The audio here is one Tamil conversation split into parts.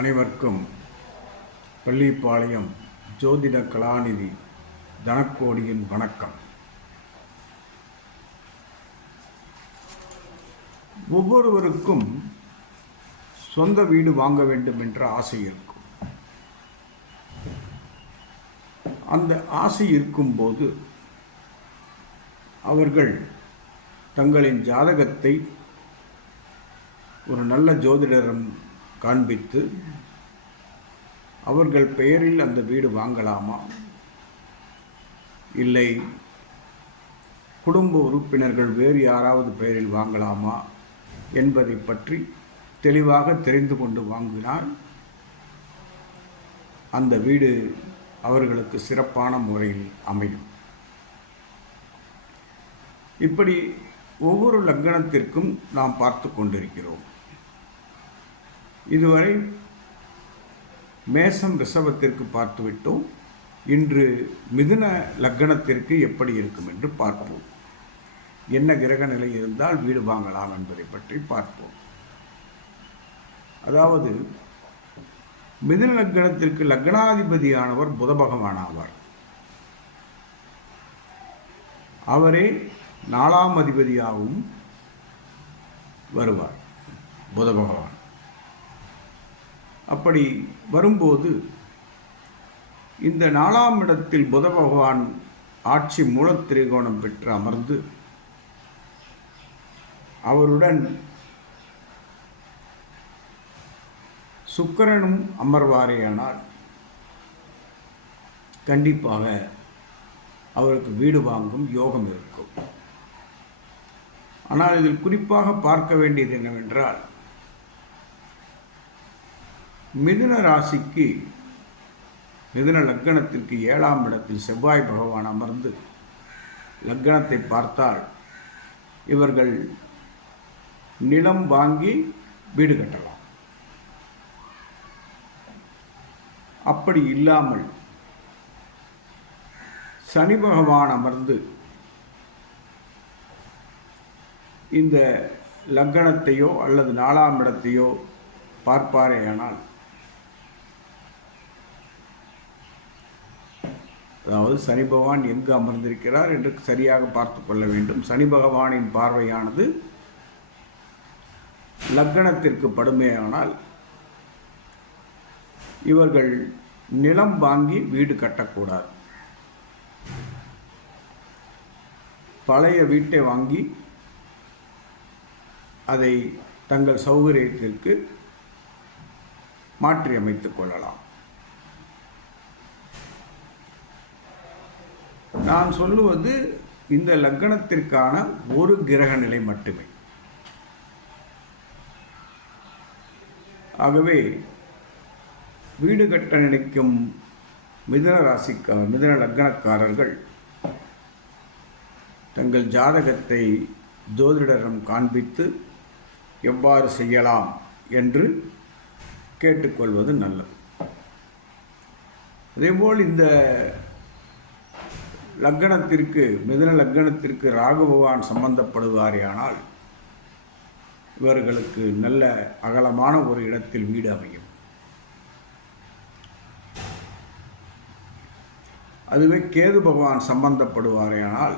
அனைவருக்கும் பள்ளிப்பாளையம் ஜோதிட கலாநிதி தனக்கோடியின் வணக்கம். ஒவ்வொருவருக்கும் சொந்த வீடு வாங்க வேண்டும் என்ற ஆசை இருக்கும். அந்த ஆசை இருக்கும்போது அவர்கள் தங்களின் ஜாதகத்தை ஒரு நல்ல ஜோதிடரம் காண்பித்து அவர்கள் பெயரில் அந்த வீடு வாங்கலாமா? இல்லை குடும்ப உறுப்பினர்கள் வேறு யாராவது பெயரில் வாங்கலாமா என்பதை பற்றி தெளிவாக தெரிந்து கொண்டு வாங்கினால் அந்த வீடு அவர்களுக்கு சிறப்பான முறையில் அமையும். இப்படி ஒவ்வொரு லக்கணத்திற்கும் நாம் பார்த்து கொண்டிருக்கிறோம். இதுவரை மேசம் ரிஷபத்திற்கு பார்த்துவிட்டோம். இன்று மிதுன லக்கணத்திற்கு எப்படி இருக்கும் என்று பார்ப்போம். என்ன கிரக நிலை இருந்தால் வீடு வாங்கலாம் என்பதை பற்றி பார்ப்போம். அதாவது மிதுன லக்கணத்திற்கு லக்னாதிபதியானவர் புத பகவான் ஆவார். அவரே நாலாம் அதிபதியாகவும் வருவார் புத பகவான். அப்படி வரும்போது இந்த நாலாம் இடத்தில் புத பகவான் ஆட்சி மூலத்திரிகோணம் பெற்று அமர்ந்து அவருடன் சுக்கரனும் அமர்வாரேயானால் கண்டிப்பாக அவருக்கு வீடு வாங்கும் யோகம் இருக்கும். ஆனால் இதில் குறிப்பாக பார்க்க வேண்டியது என்னவென்றால் மிதுன ராசிக்கு மிதுன லக்கணத்திற்கு ஏழாம் இடத்தில் செவ்வாய் பகவான் அமர்ந்து லக்கணத்தை பார்த்தால் இவர்கள் நிலம் வாங்கி வீடு கட்டலாம். அப்படி இல்லாமல் சனி பகவான் அமர்ந்து இந்த லக்கணத்தையோ அல்லது நாலாம் இடத்தையோ பார்ப்பாரேயானால் அதாவது சனி பகவான் எங்கு அமர்ந்திருக்கிறார் என்று சரியாக பார்த்து கொள்ள வேண்டும். சனி பகவானின் பார்வையானது லக்கணத்திற்கு படுமையானால் இவர்கள் நிலம் வாங்கி வீடு கட்டக்கூடாது. பழைய வீட்டை வாங்கி அதை தங்கள் சௌகரியத்திற்கு மாற்றி அமைத்துக் கொள்ளலாம். நான் சொல்லுவது இந்த லக்கணத்திற்கான ஒரு கிரக நிலை மட்டுமே. ஆகவே வீடு கட்ட நினைக்கும் மிதுன ராசிக்கா மிதன லக்கணக்காரர்கள் தங்கள் ஜாதகத்தை ஜோதிடரிடம் காண்பித்து எவ்வாறு செய்யலாம் என்று கேட்டுக்கொள்வது நல்லது. அதேபோல் இந்த லக்கணத்திற்கு மிதன லக்கணத்திற்கு ராகு பகவான் சம்பந்தப்படுவாரேயானால் இவர்களுக்கு நல்ல அகலமான ஒரு இடத்தில் வீடு அமையும். அதுவே கேது பகவான் சம்பந்தப்படுவாரேயானால்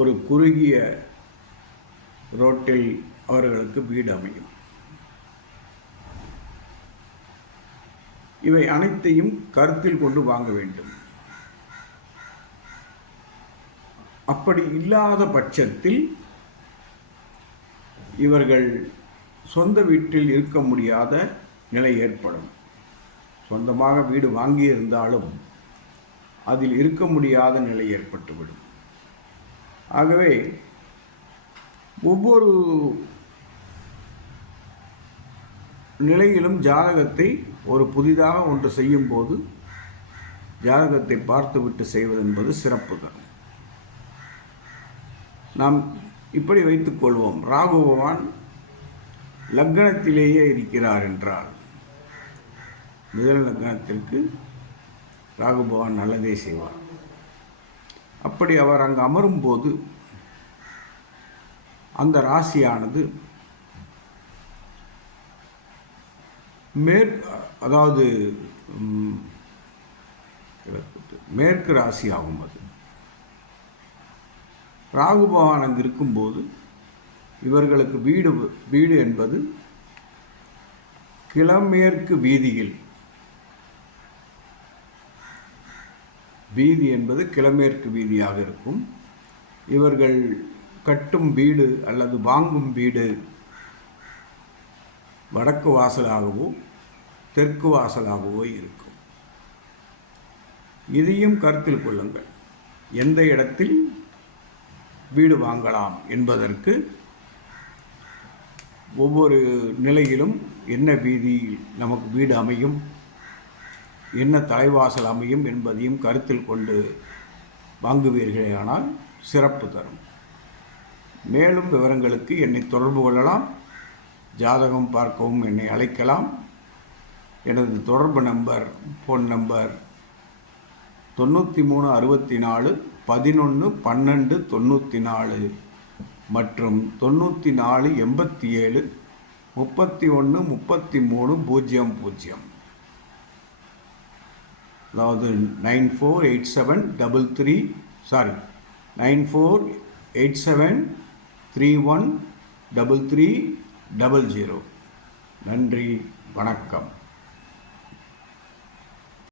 ஒரு குறுகிய ரோட்டில் அவர்களுக்கு வீடு அமையும். இவை அனைத்தையும் கருத்தில் கொண்டு வாங்க வேண்டும். அப்படி இல்லாத பட்சத்தில் இவர்கள் சொந்த வீட்டில் இருக்க முடியாத நிலை ஏற்படும். சொந்தமாக வீடு வாங்கியிருந்தாலும் அதில் இருக்க முடியாத நிலை ஏற்பட்டுவிடும். ஆகவே ஒவ்வொரு நிலையிலும் ஜாதகத்தை ஒரு புதிதாக ஒன்று செய்யும்போது ஜாதகத்தை பார்த்துவிட்டு செய்வது என்பது சிறப்பு தான் நாம் இப்படி வைத்துக்கொள்வோம் ராகு பகவான் லக்னத்திலேயே இருக்கிறார் என்றால் முதல் லக்னத்திற்கு ராகு பகவான் நல்லதே செய்வார். அப்படி அவர் அங்கு அமரும்போது அந்த ராசியானது மேற்கு அதாவது மேற்கு ராசி ஆகும் அது. ராகு பகவான் அங்கு இருக்கும்போது இவர்களுக்கு வீடு வீடு என்பது கிழமேற்கு வீதியில். வீதி என்பது கிழமேற்கு வீதியாக இருக்கும். இவர்கள் கட்டும் வீடு அல்லது வாங்கும் வீடு வடக்கு வாசலாகவோ தெற்கு வாசலாகவோ இருக்கும். இதையும் கருத்தில் கொள்ளுங்கள். எந்த இடத்தில் வீடு வாங்கலாம் என்பதற்கு ஒவ்வொரு நிலையிலும் என்ன வீதி நமக்கு வீடு அமையும் என்ன தலைவாசல் அமையும் என்பதையும் கருத்தில் கொண்டு வாங்குவீர்களேயானால் சிறப்பு தரும். மேலும் விவரங்களுக்கு என்னை தொடர்பு கொள்ளலாம் ஜாதகம் பார்க்கவும் என்னை அழைக்கலாம். எனது தொடர்பு நம்பர் ஃபோன் நம்பர் தொண்ணூற்றி மூணு அறுபத்தி நாலு பதினொன்று பன்னெண்டு தொண்ணூற்றி நாலு மற்றும் தொண்ணூற்றி நாலு எண்பத்தி ஏழு முப்பத்தி ஒன்று முப்பத்தி மூணு பூஜ்ஜியம் பூஜ்ஜியம். அதாவது nine four eight seven double three sorry nine four eight seven three one double three double zero. நன்றி வணக்கம்.